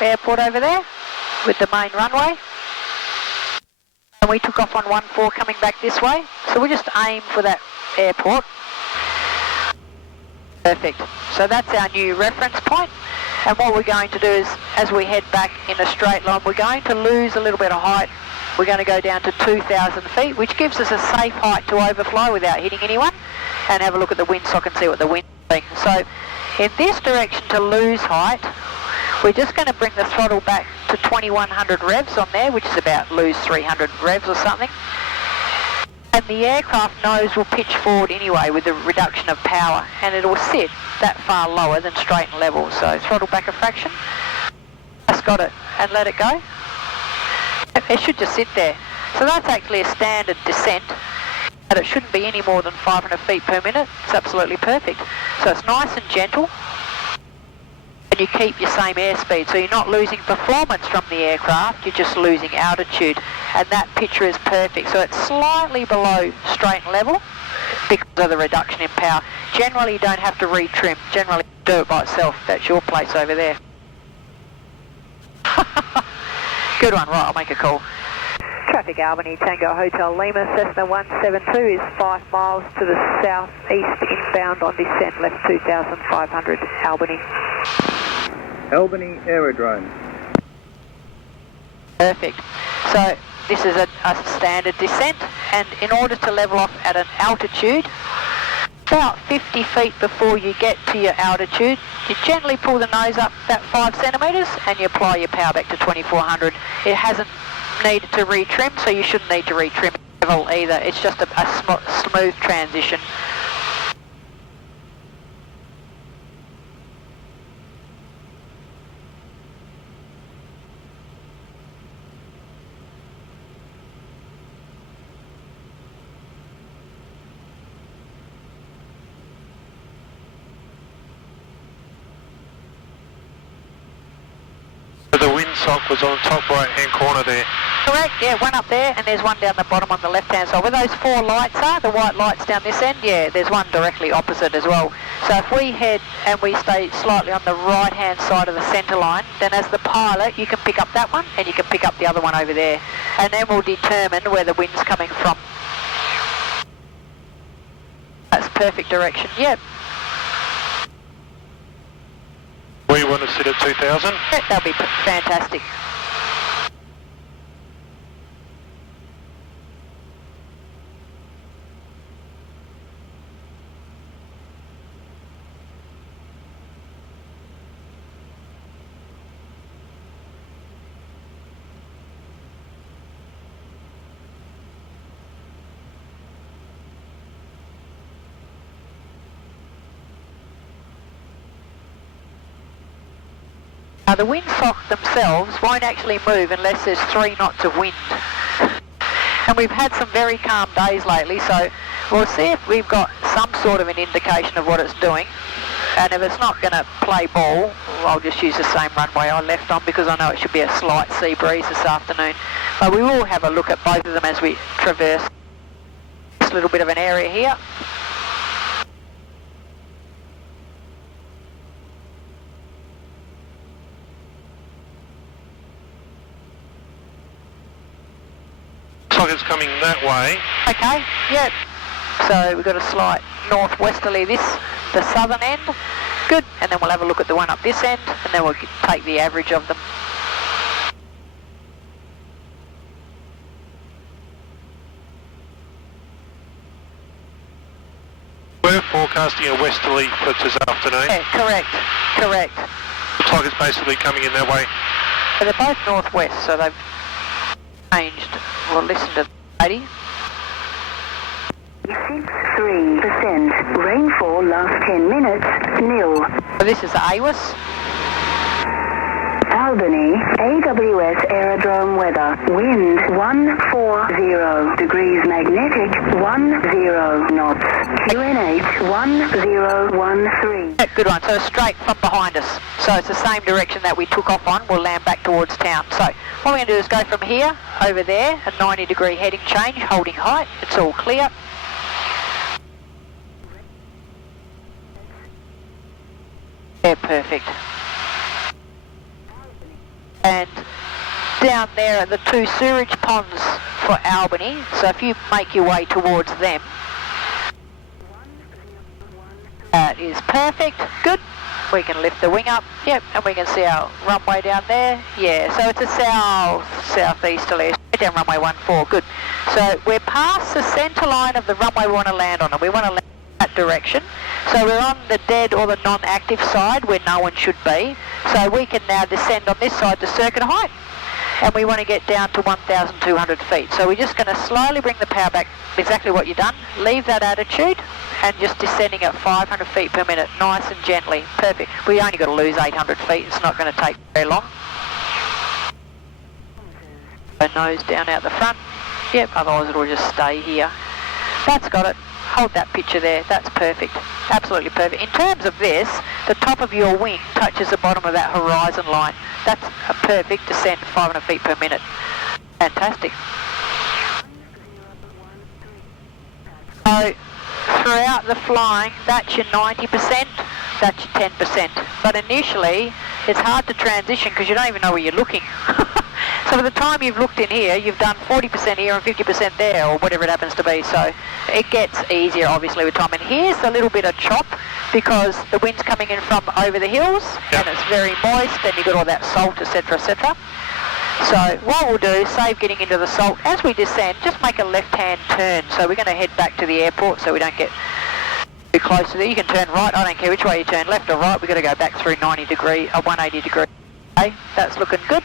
airport over there with the main runway. And we took off on 14 coming back this way. So we just aim for that airport. Perfect. So that's our new reference point. And what we're going to do is, as we head back in a straight line, we're going to lose a little bit of height. We're going to go down to 2,000 feet, which gives us a safe height to overfly without hitting anyone, and have a look at the windsock and see what the wind's doing. So in this direction to lose height, we're just going to bring the throttle back to 2100 revs on there, which is about lose 300 revs or something. And the aircraft nose will pitch forward anyway with the reduction of power, and it will sit that far lower than straight and level. So throttle back a fraction, just got it, and let it go. It should just sit there. So that's actually a standard descent, and it shouldn't be any more than 500 feet per minute. It's absolutely perfect. So it's nice and gentle, and you keep your same airspeed, so you're not losing performance from the aircraft, you're just losing altitude, and that picture is perfect. So it's slightly below straight and level because of the reduction in power. Generally you don't have to retrim, generally do it by itself. That's your place over there. Good one, right, I'll make a call. Traffic Albany, Tango Hotel Lima, Cessna 172 is 5 miles to the southeast inbound on descent, left 2,500, Albany. Albany Aerodrome. Perfect. So this is a standard descent, and in order to level off at an altitude, about 50 feet before you get to your altitude, you gently pull the nose up about 5 centimetres and you apply your power back to 2400. It hasn't needed to retrim, so you shouldn't need to retrim level either. It's just a smooth transition. The windsock was on the top right hand corner there. Correct, yeah, one up there and there's one down the bottom on the left hand side. Where those 4 lights are, the white lights down this end, yeah, there's one directly opposite as well. So if we head and we stay slightly on the right hand side of the centre line, then as the pilot you can pick up that one and you can pick up the other one over there, and then we'll determine where the wind's coming from. That's perfect direction, yep. We want to sit at 2,000? Yeah, that'll be fantastic. Now the windsock themselves won't actually move unless there's 3 knots of wind. And we've had some very calm days lately, so we'll see if we've got some sort of an indication of what it's doing. And if it's not going to play ball, I'll just use the same runway I left on, because I know it should be a slight sea breeze this afternoon. But we will have a look at both of them as we traverse this little bit of an area here. Looks like it's coming that way. Okay, yep. So we've got a slight northwesterly the southern end. Good, and then we'll have a look at the one up this end, and then we'll take the average of them. We're forecasting a westerly for this afternoon. Yeah, correct. Looks like it's basically coming in that way. So they're both northwest, so they've changed. We'll listen to the lady. 3%. Rainfall last 10 minutes, nil. So this is the AWIS. Albany, AWS Aerodrome weather. Wind 140 degrees magnetic, 10 knots. QNH 1013. Yeah, good one. So straight from behind us. So it's the same direction that we took off on. We'll land back towards town. So what we're going to do is go from here over there, a 90-degree heading change, holding height. It's all clear. Yeah, perfect. and down there are the two sewerage ponds for Albany, so if you make your way towards them, that is perfect, good. We can lift the wing up, yep, and we can see our runway down there, yeah, so it's a southeasterly, down runway 14, good. So we're past the centre line of the runway we want to land on, and we want to land that direction. So we're on the dead or the non-active side where no one should be, so we can now descend on this side to circuit height. And we want to get down to 1,200 feet. So we're just going to slowly bring the power back, exactly what you've done, leave that attitude, and just descending at 500 feet per minute, nice and gently, perfect. We only got to lose 800 feet, it's not going to take very long. So nose down out the front, yep, otherwise it'll just stay here. That's got it, hold that picture there, that's perfect, absolutely perfect. In terms of this, the top of your wing touches the bottom of that horizon line. That's a perfect descent, 500 feet per minute. Fantastic. So throughout the flying, that's your 90%, that's your 10%. But initially, it's hard to transition because you don't even know where you're looking. So by the time you've looked in here, you've done 40% here and 50% there, or whatever it happens to be. So it gets easier, obviously, with time. And here's a little bit of chop because the wind's coming in from over the hills, and it's very moist, and you've got all that salt, etc., etc. So what we'll do is save getting into the salt. As we descend, just make a left-hand turn. So we're going to head back to the airport so we don't get too close to there. You can turn right, I don't care which way you turn, left or right. We've got to go back through 180 degree. Okay, that's looking good.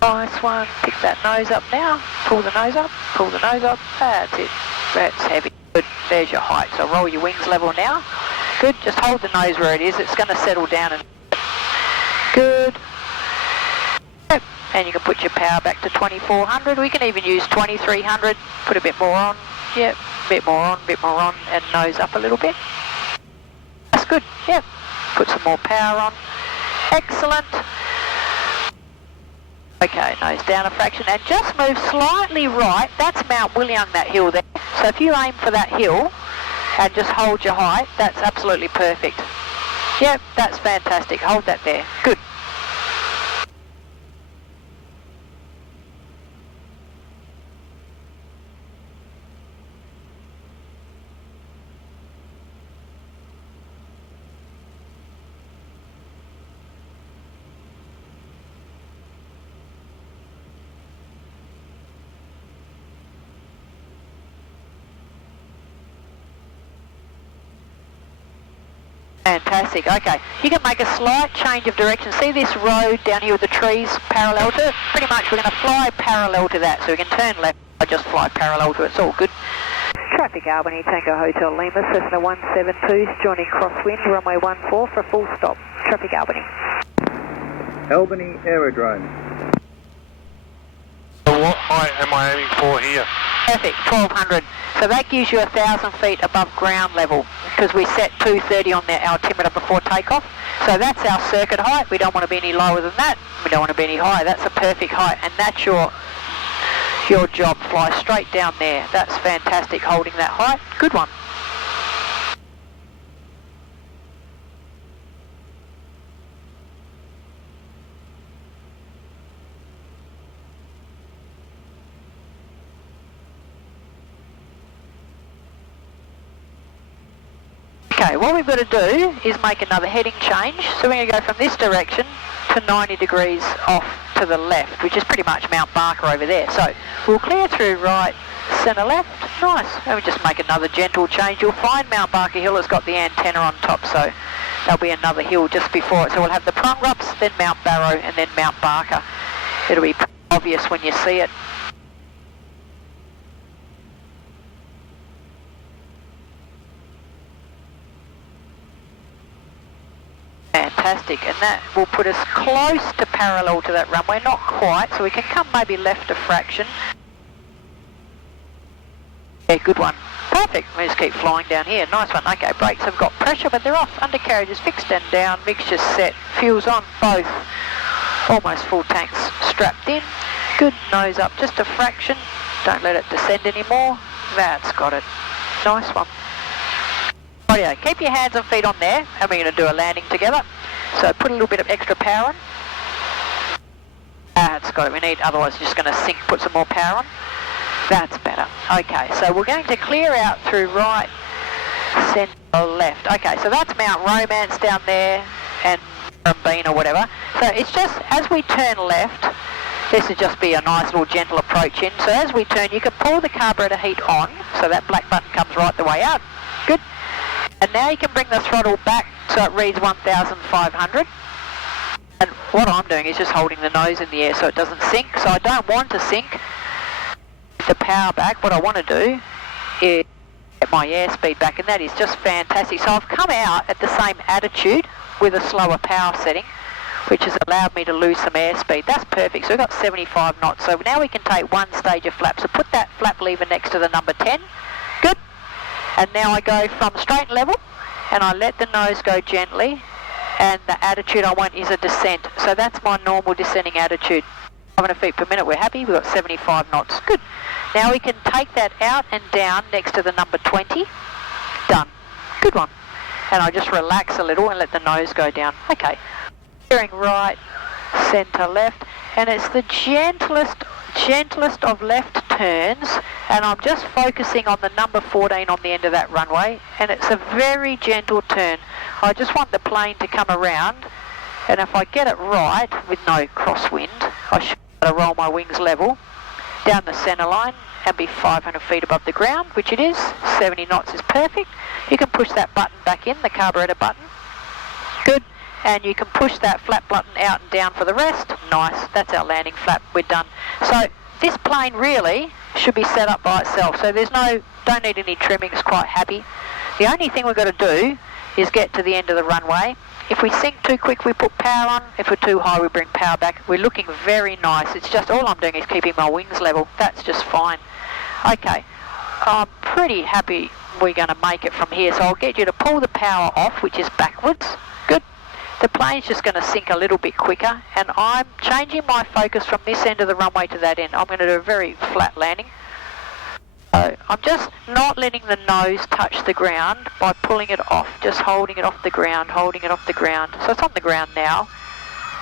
Nice one, pick that nose up now, pull the nose up, that's it, that's heavy, good, there's your height, so roll your wings level now, good, just hold the nose where it is, it's going to settle down and good, yep. And you can put your power back to 2400, we can even use 2300, put a bit more on, yep, bit more on, and nose up a little bit, that's good, yep, put some more power on, excellent. Okay, nose down a fraction and just move slightly right. That's Mount William, that hill there. So if you aim for that hill and just hold your height, that's absolutely perfect. Yep, that's fantastic. Hold that there. Good. Fantastic, okay. You can make a slight change of direction. See this road down here with the trees parallel to it? Pretty much we're going to fly parallel to that, so we can turn left. I just fly parallel to it, it's all good. Traffic Albany, Tango Hotel Lima, Cessna 172, joining crosswind, runway 14 for a full stop. Traffic Albany. Albany Aerodrome. So what height am I aiming for here? Perfect, 1200. So that gives you 1,000 feet above ground level because we set 230 on the altimeter before takeoff. So that's our circuit height. We don't want to be any lower than that. We don't want to be any higher. That's a perfect height, and that's your job. Fly straight down there. That's fantastic, holding that height. Good one. Okay, what we've got to do is make another heading change. So we're going to go from this direction to 90 degrees off to the left, which is pretty much Mount Barker over there. So we'll clear through right, centre left, nice. And we just make another gentle change. You'll find Mount Barker Hill has got the antenna on top, so there'll be another hill just before it. So we'll have the Prong Rups, then Mount Barrow, and then Mount Barker. It'll be obvious when you see it. Fantastic, and that will put us close to parallel to that runway, not quite, so we can come maybe left a fraction. Yeah, good one. Perfect, we just keep flying down here. Nice one. Okay, brakes have got pressure, but they're off. Undercarriage is fixed and down, mixture's set, fuel's on, both. Almost full tanks, straight. strapped in. Good, nose up just a fraction. Don't let it descend anymore. That's got it. Nice one. Rightio, keep your hands and feet on there, and we're going to do a landing together. So put a little bit of extra power on. That's got it. We need, otherwise you're just going to sink. Put some more power on. That's better. Okay, so we're going to clear out through right, centre, left. Okay, so that's Mount Romance down there, and Bean or whatever. So it's just, as we turn left, this would just be a nice little gentle approach in. So as we turn, you can pull the carburetor heat on, so that black button comes right the way out. Good. And now you can bring the throttle back so it reads 1,500. And what I'm doing is just holding the nose in the air so it doesn't sink. So I don't want to sink the power back. What I want to do is get my airspeed back, and that is just fantastic. So I've come out at the same attitude with a slower power setting, which has allowed me to lose some airspeed. That's perfect. So we've got 75 knots. So now we can take one stage of flap. So put that flap lever next to the number 10. Good. And now I go from straight and level, and I let the nose go gently, and the attitude I want is a descent. So that's my normal descending attitude. 500 feet per minute, we're happy. We've got 75 knots. Good. Now we can take that out and down next to the number 20. Done. Good one. And I just relax a little and let the nose go down. Okay. Steering right, centre, left, and it's the gentlest of left turns, and I'm just focusing on the number 14 on the end of that runway, and it's a very gentle turn. I just want the plane to come around, and if I get it right with no crosswind, I should be able to roll my wings level down the centre line and be 500 feet above the ground, which it is. 70 knots is perfect. You can push that button back in, the carburetor button. Good. And you can push that flap button out and down for the rest. Nice. That's our landing flap. We're done. So this plane really should be set up by itself. So there's don't need any trimmings, quite happy. The only thing we've got to do is get to the end of the runway. If we sink too quick, we put power on. If we're too high, we bring power back. We're looking very nice. It's just all I'm doing is keeping my wings level. That's just fine. Okay, I'm pretty happy we're going to make it from here. So I'll get you to pull the power off, which is backwards. Good. The plane's just going to sink a little bit quicker, and I'm changing my focus from this end of the runway to that end. I'm going to do a very flat landing. So I'm just not letting the nose touch the ground by pulling it off, just holding it off the ground, holding it off the ground. So it's on the ground now.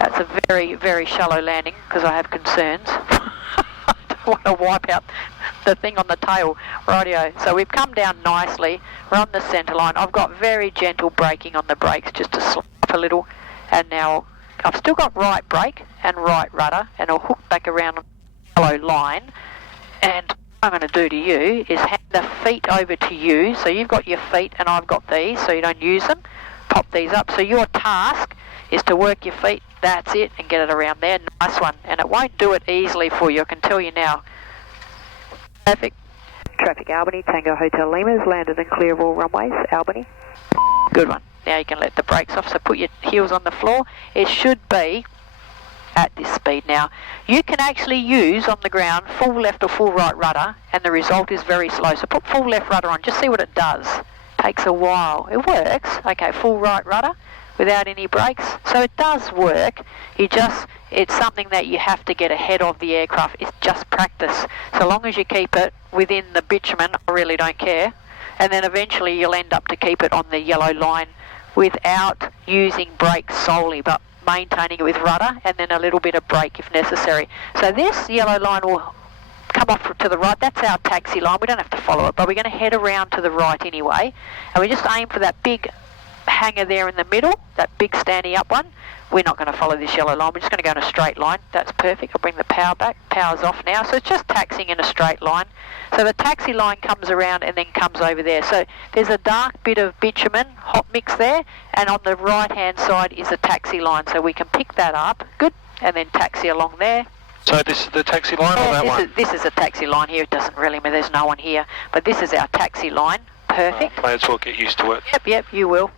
That's a very, very shallow landing because I have concerns. I don't want to wipe out the thing on the tail. Rightio. So we've come down nicely. We're on the centre line. I've got very gentle braking on the brakes just to slap a little. And now I've still got right brake and right rudder, and I'll hook back around on the yellow line. And what I'm going to do to you is hand the feet over to you. So you've got your feet and I've got these, so you don't use them. Pop these up. So your task is to work your feet. That's it, and get it around there. Nice one. And it won't do it easily for you, I can tell you now. Perfect. Traffic Albany, Tango Hotel Lima's landed and clear of all runways. Albany. Good one. Now you can let the brakes off, so put your heels on the floor. It should be at this speed now. You can actually use on the ground full left or full right rudder, and the result is very slow. So put full left rudder on, just see what it does. Takes a while. It works. Okay, full right rudder without any brakes. So it does work. It's something that you have to get ahead of the aircraft. It's just practice. So long as you keep it within the bitumen, I really don't care. And then eventually you'll end up to keep it on the yellow line without using brakes solely, but maintaining it with rudder and then a little bit of brake if necessary. So this yellow line will come off to the right. That's our taxi line. We don't have to follow it, but we're going to head around to the right anyway. And we just aim for that big hangar there in the middle, that big standing up one. We're not going to follow this yellow line. We're just going to go in a straight line. That's perfect. I'll bring the power back. Power's off now. So it's just taxiing in a straight line. So the taxi line comes around and then comes over there. So there's a dark bit of bitumen, hot mix there, and on the right-hand side is a taxi line. So we can pick that up. Good. And then taxi along there. So this is the taxi line or that one? This is a taxi line here. It doesn't really mean there's no one here. But this is our taxi line. Perfect. May as well get used to it. Yep, you will.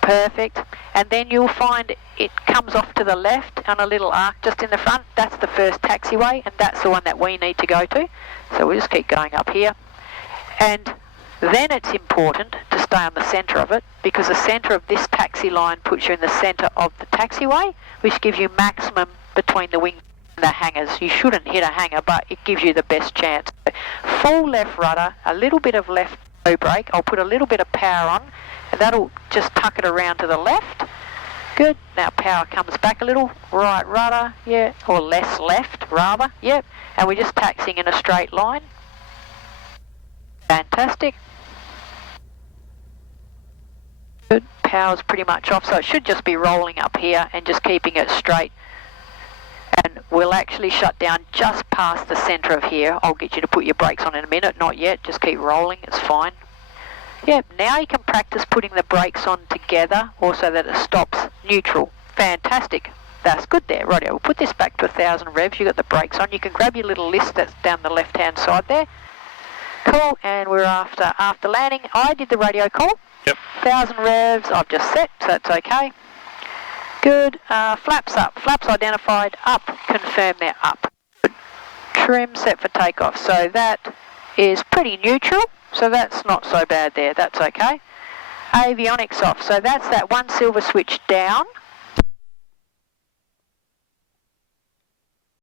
Perfect. And then you'll find it comes off to the left on a little arc just in the front. That's the first taxiway, and that's the one that we need to go to. So we'll just keep going up here. And then it's important to stay on the centre of it, because the centre of this taxi line puts you in the centre of the taxiway, which gives you maximum between the wing and the hangers. You shouldn't hit a hanger, but it gives you the best chance. Full left rudder, a little bit of left toe brake. I'll put a little bit of power on, and that'll just tuck it around to the left. Good. Now power comes back a little. Right rudder, yeah, or less left, rather, yep. And we're just taxiing in a straight line. Fantastic. Good. Power's pretty much off, so it should just be rolling up here and just keeping it straight. And we'll actually shut down just past the centre of here. I'll get you to put your brakes on in a minute. Not yet, just keep rolling, it's fine. Yep, now you can practice putting the brakes on together, also that it stops neutral. Fantastic. That's good there. Right, we'll put this back to 1,000 revs. You've got the brakes on. You can grab your little list that's down the left-hand side there. Cool, and we're after landing. I did the radio call. Yep. 1,000 revs, I've just set, so that's okay. Good. Flaps up. Flaps identified. Up. Confirm they're up. Trim set for takeoff. So that is pretty neutral. So that's not so bad there. That's okay. Avionics off. So that's that one silver switch down.